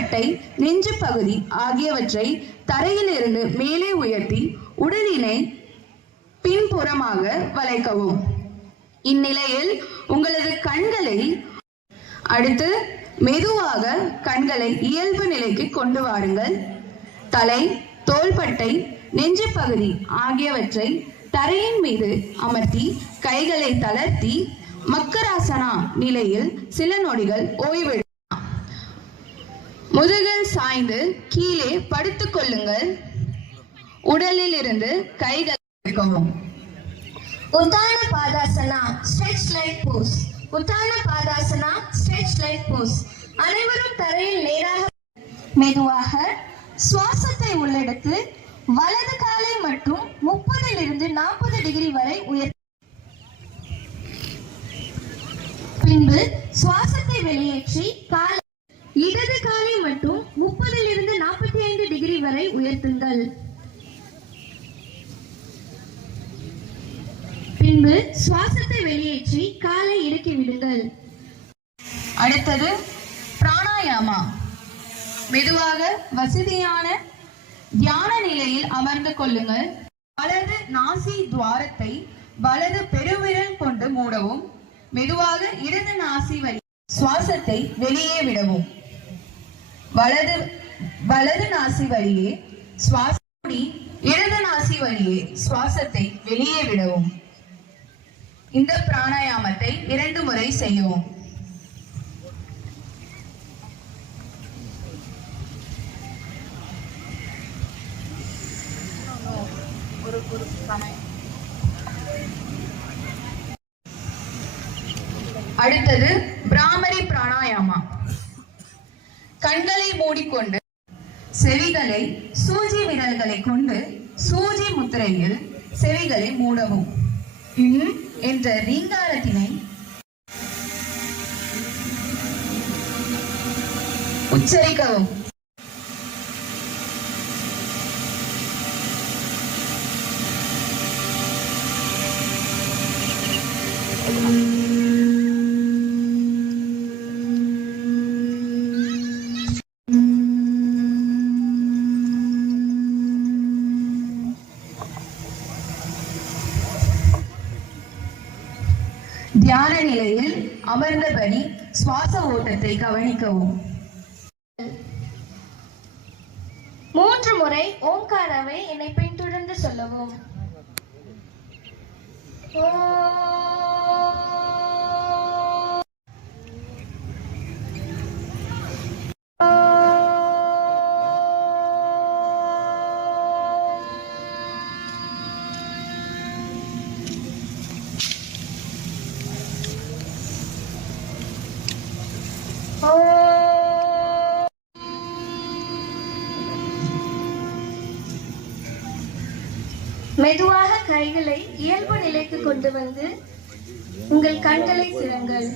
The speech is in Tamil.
தோள்பட்டை நெஞ்சு பகுதி ஆகியவற்றை தரையிலிருந்து மேலே உயர்த்தி உடலினை பின்புறமாக வளைக்கவும். இந்நிலையில் உங்களது கண்களை அடுத்து மெதுவாக கண்களை இயல்பு நிலைக்கு கொண்டு வாருங்கள். தலை தோள்பட்டை நெஞ்சு பகுதி ஆகியவற்றை தரையின் மீது அமர்த்தி கைகளை தளர்த்தி மக்கராசனா நிலையில் சில நொடிகள் ஓய்வெடு முதுகில் சாய்ந்து கீழே படுத்துக் கொள்ளுங்கள் உடலில் இருந்து கைகள் எடுக்கவும் Uttana Padasana, stretch like pose. Uttana Padasana, stretch like pose. அனைவரும் தரையில் நேராக மெதுவாக சுவாசத்தை உள்ளெடுத்து வலது காலை மற்றும் முப்பதில் இருந்து நாற்பது டிகிரி வரை உயர் பின்பு சுவாசத்தை வெளியேற்றி காலை இடது காலை மட்டும் முப்பதில் இருந்து நாற்பத்தி ஐந்து டிகிரி வரை உயர்த்துங்கள். பின்பு சுவாசத்தை வெளியேற்றி காலை இறக்கி விடுங்கள். அடுத்தது பிராணாயாமா. மெதுவாக வசதியான தியான நிலையில் அமர்ந்து கொள்ளுங்கள். வலது நாசி துவாரத்தை வலது பெருவிரல் கொண்டு மூடவும். மெதுவாக இடது நாசி வழி சுவாசத்தை வெளியே விடவும். வலது வலது நாசி வழியே சுவாச இடது நாசி வழியே சுவாசத்தை வெளியே விடவும். இந்த பிராணாயாமத்தை இரண்டு முறை செய்யவும். அடுத்தது பிராமரி பிராணாயாமா. கண்களை மூடிக்கொண்டு செவிகளை சூஜி விரல்களை கொண்டு சூஜி முத்திரையில் செவிகளை மூடவும். ம் என்ற ரீங்காரத்தினை உச்சரிக்கவும். தியான நிலையில் அமர்ந்தபடி சுவாச ஓட்டத்தை கவனிக்கவும். மூன்று முறை ஓம்காராவை என்னை பின்தொடர்ந்து சொல்லவும். மெதுவாக கைகளை இயல்பு நிலைக்கு கொண்டு வந்து உங்கள் கண்களை திறங்கள்.